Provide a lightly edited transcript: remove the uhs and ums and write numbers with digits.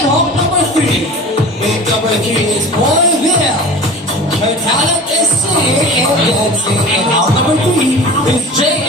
And home number 3. Big number 3 is Boyville. Her talent is singing and dancing. And home number 3 is Jay.